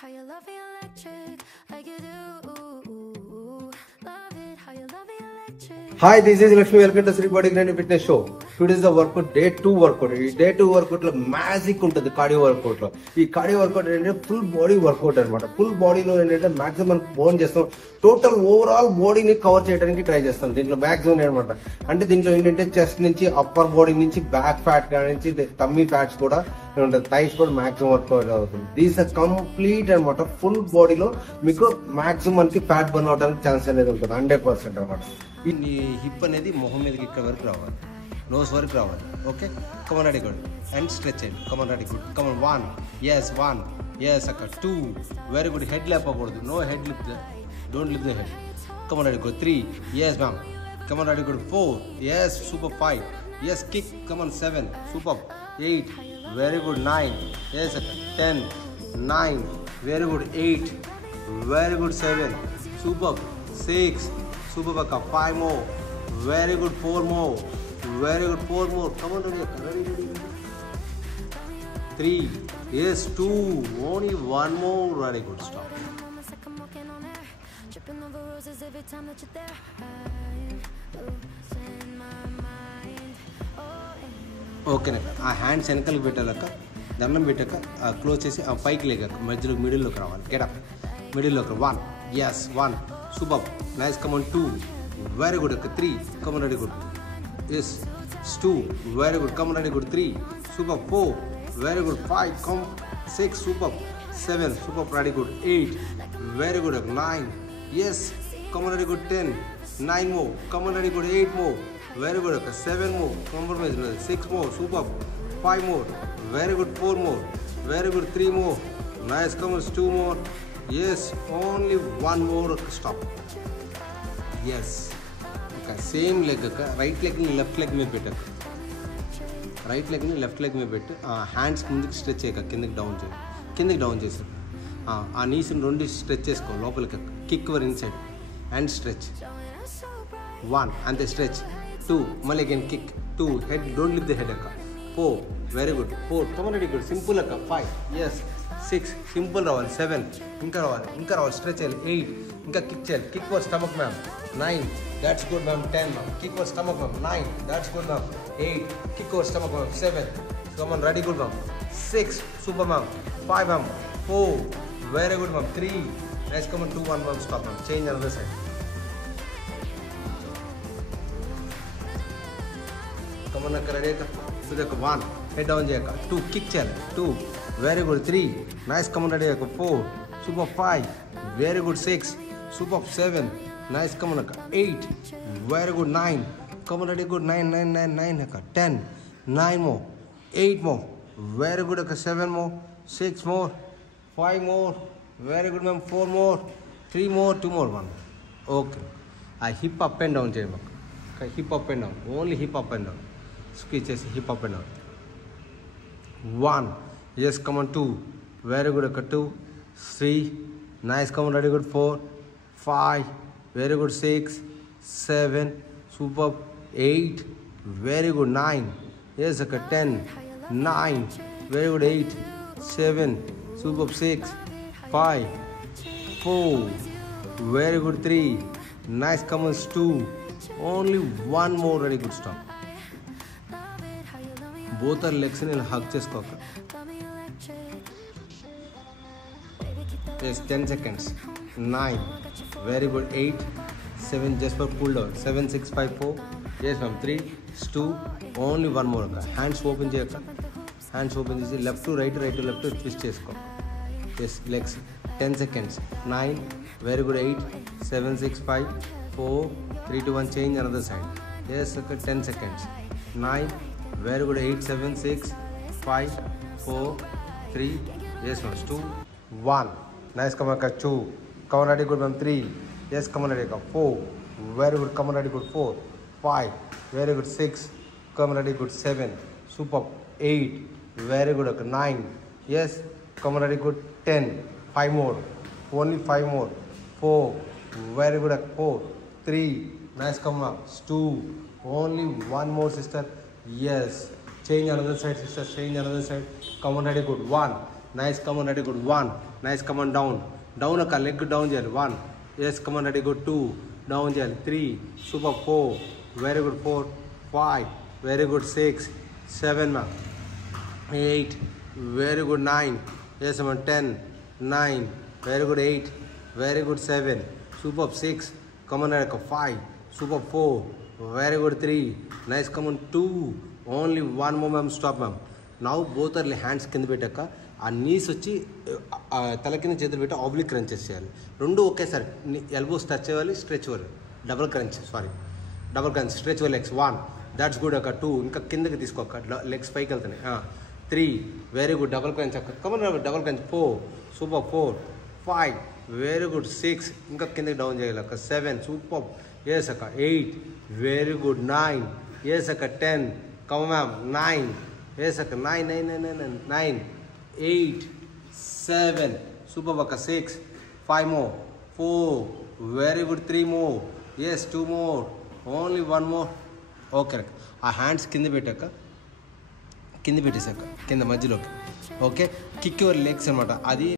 how you love me electric, like you do. Love it how you love me electric. Hi, this is Lakshmi. Welcome to Sri Body Grinding Fitness Show. Today is the workout, day 2 workout. ఈ day 2 work out లో magic ఉంటుంది cardio work out లో. ఈ cardio work out ఏంటంటే full body work out అనమాట. Full బాడీలో ఏంటంటే maximum bone చేస్తాం. టోటల్ ఓవరాల్ బాడీని కవర్ చేయడానికి ట్రై చేస్తాం. దీంట్లో మాక్సిమం అనమాట. అంటే దీంట్లో ఏంటంటే చెస్ట్ నుంచి అప్పర్ బాడీ నుంచి బ్యాక్ ఫ్యాట్ నుంచి టమ్మీ ఫ్యాట్స్ కూడా ఉంటుంది. థైస్ కూడా మాక్సిమం వర్కౌట్ అవుతుంది. దీస్ ఆర్ కంప్లీట్ అనమాట. ఫుల్ బాడీలో మీకు మాక్సిమం కి ఫ్యాట్ బర్న్ అవడానికి ఛాన్స్ అనేది ఉంటుంది 100% అనమాట. ఈ హిప్ అనేది మొహం మీదకి ఇక్కడ వరకు రావాలి, నోస్ వరకు రావాలి. Okay, come on ready good and stretch అండి. Come on ready good. Come on 1 yes 1 yes అక్క 2 వెరీ గుడ్. హెడ్ లేపకూడదు, no head lift, don't lift the head. Come on ready good 3 yes ma'am. Come on ready good 4 yes super 5 yes kick. Come on 7 super 8 very good 9 yes అక్క 10 9 very good 8 very good 7 super 6 super baka 5 more very good 4 more very good 4 more. Come on ready 3 yes 2 only 1 more very good. Stop. Okay అక్క, ఆ hands వెనకాలకి పెట్టాలక్క, దండం పెట్టాక close చేసి ఆ పైకి లేక మధ్యలో మిడిల్లోకి రావాలి. గెటప్ మిడిల్లోకి 1 yes 1 super nice. Come on 2 very good అక్క 3 come on ready good yes 2 very good. Come on ready good 3 super 4 very good 5 come 6 super 7 super ready good 8 very good 9 yes come on ready good 10 9 మో కమన్ రెడీ గుడ్ 8 మో very good అక్క 7 మో compromise 6 మో super 5 మో very good 4 మో very good 3 మో nice. Come on 2 మో yes only 1 more. Stop. yes okay same leg akka right leg ni left leg me పెట్టక, right leg ni left leg me పెట్టు. Hands ముందుకు స్ట్రెచ్ చేయక, కిందకి డౌన్ చేసి ఆ నీస్ ని రెండు స్ట్రెచ్ చేసుకో లోపలికి. Kick were inside and stretch 1 అంతే స్ట్రెచ్ 2 మళ్ళీ again kick 2 head don't lift the head అక్క 4 very good 4 come on ready good simple అక్క 5 yes 6 సింపుల్ రావాలి 7 ఇంకా రావాలి స్ట్రెచ్ చేయాలి 8 ఇంకా కిక్ చేయాలి. Kick for stomach ma'am 9 that's good ma'am 10 ma'am kick for stomach ma'am 9 that's good ma'am 8 kick for stomach ma'am 7 come on ready good ma'am 6 super ma'am 5 ma'am 4 very good ma'am 3 nice. Come on 2 1 ma'am stop ma'am change another side. Come on అక్క ready అక్క 1 head down చేయక 2 kick చేయాలి 2 very good 3 nice. Come on ready అక్క 4 super 5 very good 6 super 7 nice. Come on అక్క 8 very good 9 come on ready good 9 9 9 9 అక్క 10 9 మో 8 మో very good అక్క 7 మో 6 మో 5 మో వెరీ గుడ్ మ్యామ్ 4 మో 3 మో 2 మో 1. ఓకే, ఆ హిప్ అప్ అండ్ డౌన్ చేయండి అక్క, hip up and down, only hip up and down squeeze చేసి hip up and down 1 yes come on 2 very good akka 2 3 nice. Come on ready good 4 5 very good 6 7 superb 8 very good 9 yes akka 10 9 very good 8 7 superb 6 5 4 very good 3 nice. Come on 2 only 1 more ready good. Stop. both are legs ni hug cheskoka. yes 10 seconds 9 very good 8 7 just for cool down 7 6 5 4 yes ma'am 3 2 only 1 more akka. hands open cheyaka, hands open chesi left to right to left to twist chesko. yes legs 10 seconds 9 very good 8 7 6 5 4 3 2 1 change another side. yes akka 10 seconds 9 very good 8 7 6 5 4 3 yes ma'am 2 1 nice. Come on 2 come on ready good ma'am 3 yes come on ready 4 very good. Come on ready good 4 5 very good 6 come on ready good 7 super 8 very good 9 yes come on ready good 10 5 more only 5 more 4 very good 4 3 nice. Come on 2 only 1 more sister yes change another side sister change another side. Come on ready good 1 nice come on ready good 1 nice come on down ఒక leg down చేయాలి 1 yes come on ready good 2 down చేయాలి 3 super 4 very good 4 5 very good 6 7 ma'am 8 very good 9 yes ma'am 10 9 very good 8 very good 7 super 6 come on ready 5 super 4 very good 3 nice come on 2 only 1 more ma'am stop ma'am now both are hands కింద పెట్టాక ఆ knees వచ్చి తల కింద చేతులు పెట్టి oblique crunches చేయాలి రెండు ఒకేసారి ఎల్బోస్ టచ్ చేయాలి స్ట్రెచ్ అవ్వాలి double crunch stretch legs 1 that's good అక్క 2 ఇంకా కిందకి తీసుకోక లెగ్స్ పైకి వెళ్తున్నాయి 3 వెరీ గుడ్ డబుల్ క్రంచ్ అక్క come on double crunch 4 super 4 5 very good 6 ఇంకా కిందకి డౌన్ చేయాలి అక్క 7 సూపర్ ఎస్ అక్క 8 వెరీ గుడ్ 9 ఎస్ అక్క 10 కమ్ మ్యామ్ 9 ఎస్ అక్క 9 8 7 super baka 6 5 more 4 very good 3 more yes 2 more only 1 more okay ఆ హ్యాండ్స్ కింద పెట్టేసాక కింద మధ్యలోకి ఓకే కిక్ యువర్ లెగ్స్ అనమాట అది